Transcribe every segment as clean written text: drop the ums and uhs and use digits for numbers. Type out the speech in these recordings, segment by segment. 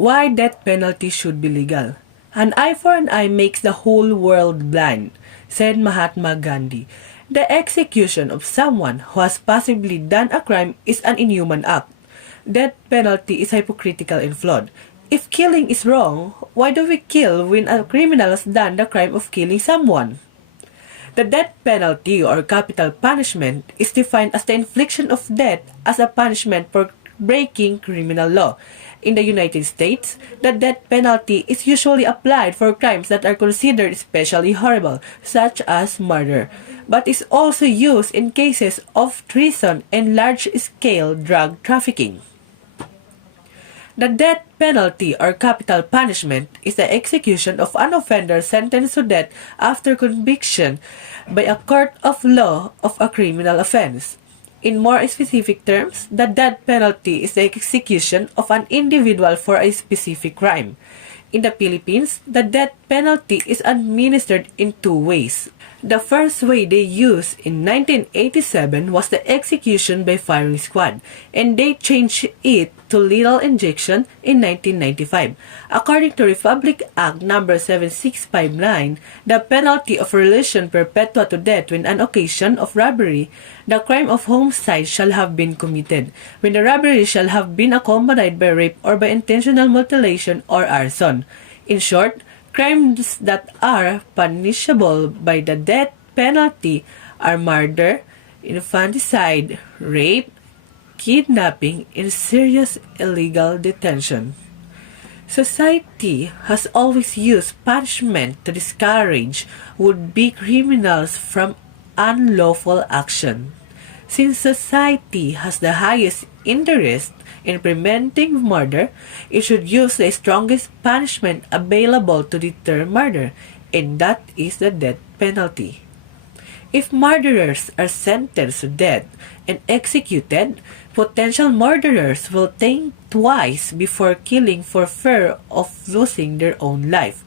Why death penalty should be legal. An eye for an eye makes the whole world blind, said Mahatma Gandhi. The execution of someone who has possibly done a crime is an inhuman act. Death penalty is hypocritical and flawed. If killing is wrong, why do we kill when a criminal has done the crime of killing someone? The death penalty or capital punishment is defined as the infliction of death as a punishment for breaking criminal law. In the United States, the death penalty is usually applied for crimes that are considered especially horrible, such as murder, but is also used in cases of treason and large-scale drug trafficking. The death penalty or capital punishment is the execution of an offender sentenced to death after conviction by a court of law of a criminal offense. In more specific terms, the death penalty is the execution of an individual for a specific crime. In the Philippines, the death penalty is administered in two ways. The first way they used in 1987 was the execution by firing squad, and they changed it to lethal injection in 1995. According to Republic Act No. 7659, the penalty of relation perpetua to death when an occasion of robbery, the crime of homicide shall have been committed, when the robbery shall have been accompanied by rape or by intentional mutilation or arson. In short, crimes that are punishable by the death penalty are murder, infanticide, rape, kidnapping, and serious illegal detention. Society has always used punishment to discourage would-be criminals from unlawful action. Since society has the highest interest in preventing murder, it should use the strongest punishment available to deter murder, and that is the death penalty. If murderers are sentenced to death and executed, potential murderers will think twice before killing for fear of losing their own life.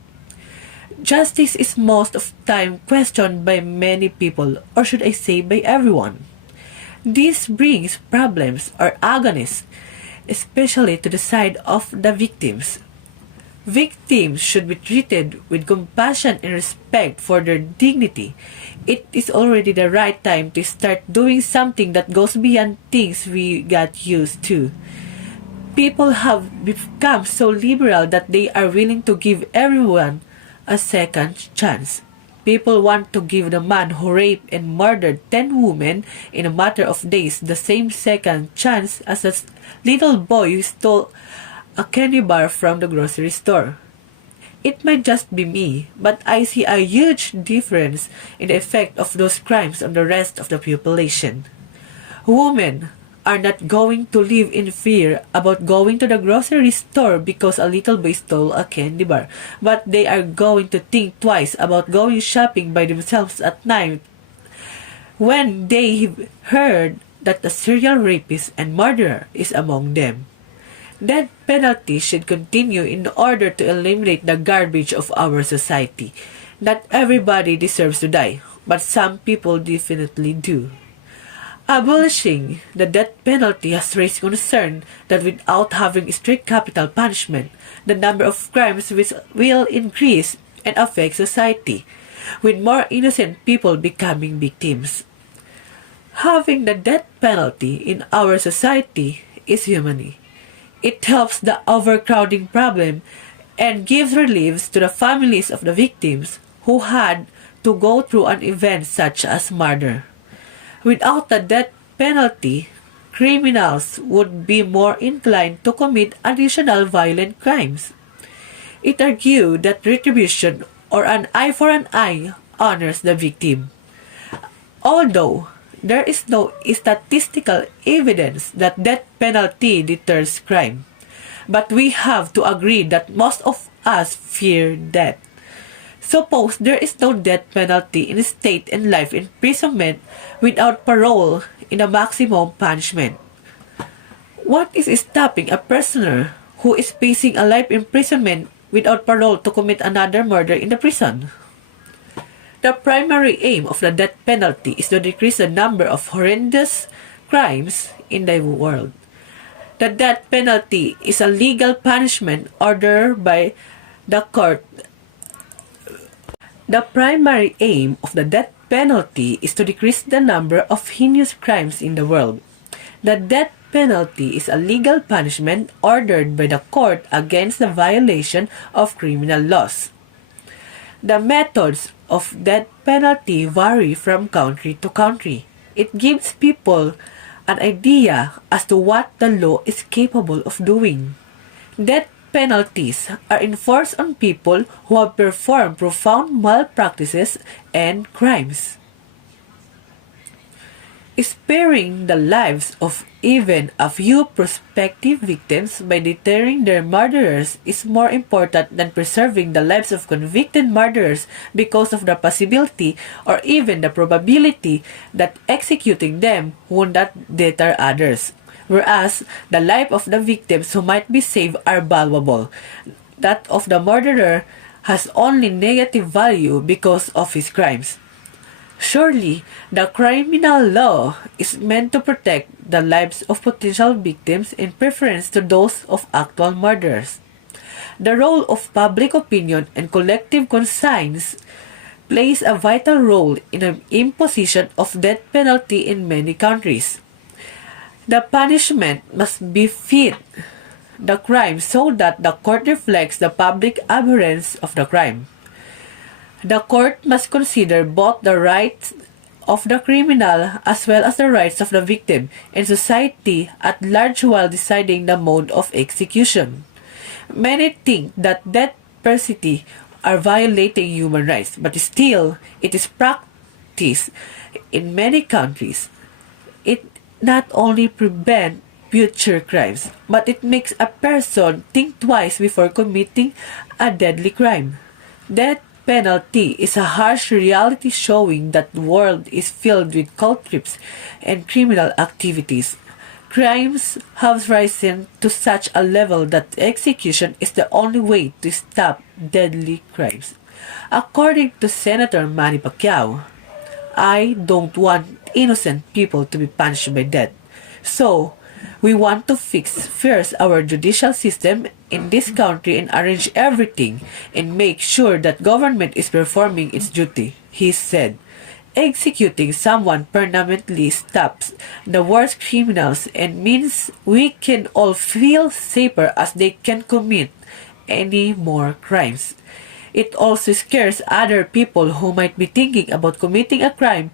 Justice is most of the time questioned by many people, or should I say by everyone. This brings problems or agonies, especially to the side of the victims. Victims should be treated with compassion and respect for their dignity. It is already the right time to start doing something that goes beyond things we got used to. People have become so liberal that they are willing to give everyone a second chance. People want to give the man who raped and murdered 10 women in a matter of days the same second chance as a little boy who stole a candy bar from the grocery store. It might just be me, but I see a huge difference in the effect of those crimes on the rest of the population. Women are not going to live in fear about going to the grocery store because a little boy stole a candy bar, but they are going to think twice about going shopping by themselves at night when they heard that a serial rapist and murderer is among them. Death penalty should continue in order to eliminate the garbage of our society. Not everybody deserves to die, but some people definitely do. Abolishing the death penalty has raised concern that without having strict capital punishment, the number of crimes will increase and affect society, with more innocent people becoming victims. Having the death penalty in our society is humane. It helps the overcrowding problem and gives relief to the families of the victims who had to go through an event such as murder. Without the death penalty, criminals would be more inclined to commit additional violent crimes. It argued that retribution or an eye for an eye honors the victim. Although there is no statistical evidence that death penalty deters crime, but we have to agree that most of us fear death. Suppose there is no death penalty in state and life imprisonment without parole in a maximum punishment. What is stopping a prisoner who is facing a life imprisonment without parole to commit another murder in the prison? The primary aim of the death penalty is to decrease the number of horrendous crimes in the world. The death penalty is a legal punishment ordered by the court. The primary aim of the death penalty is to decrease the number of heinous crimes in the world. The death penalty is a legal punishment ordered by the court against the violation of criminal laws. The methods of death penalty vary from country to country. It gives people an idea as to what the law is capable of doing. Death penalties are enforced on people who have performed profound malpractices and crimes. Sparing the lives of even a few prospective victims by deterring their murderers is more important than preserving the lives of convicted murderers because of the possibility or even the probability that executing them would not deter others. Whereas the life of the victims who might be saved are valuable. That of the murderer has only negative value because of his crimes. Surely, the criminal law is meant to protect the lives of potential victims in preference to those of actual murderers. The role of public opinion and collective conscience plays a vital role in the imposition of death penalty in many countries. The punishment must befit the crime so that the court reflects the public abhorrence of the crime. The court must consider both the rights of the criminal as well as the rights of the victim and society at large while deciding the mode of execution. Many think that death penalty are violating human rights, but still, it is practiced in many countries. It not only prevents future crimes, but it makes a person think twice before committing a deadly crime. Death penalty is a harsh reality showing that the world is filled with cult trips and criminal activities. Crimes have risen to such a level that execution is the only way to stop deadly crimes. According to Senator Manny Pacquiao, I don't want innocent people to be punished by death. So, we want to fix first our judicial system in this country and arrange everything and make sure that government is performing its duty, he said. Executing someone permanently stops the worst criminals and means we can all feel safer as they can commit any more crimes. It also scares other people who might be thinking about committing a crime,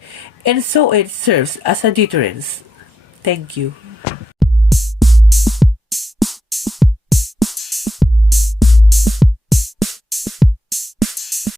and so it serves as a deterrence. Thank you.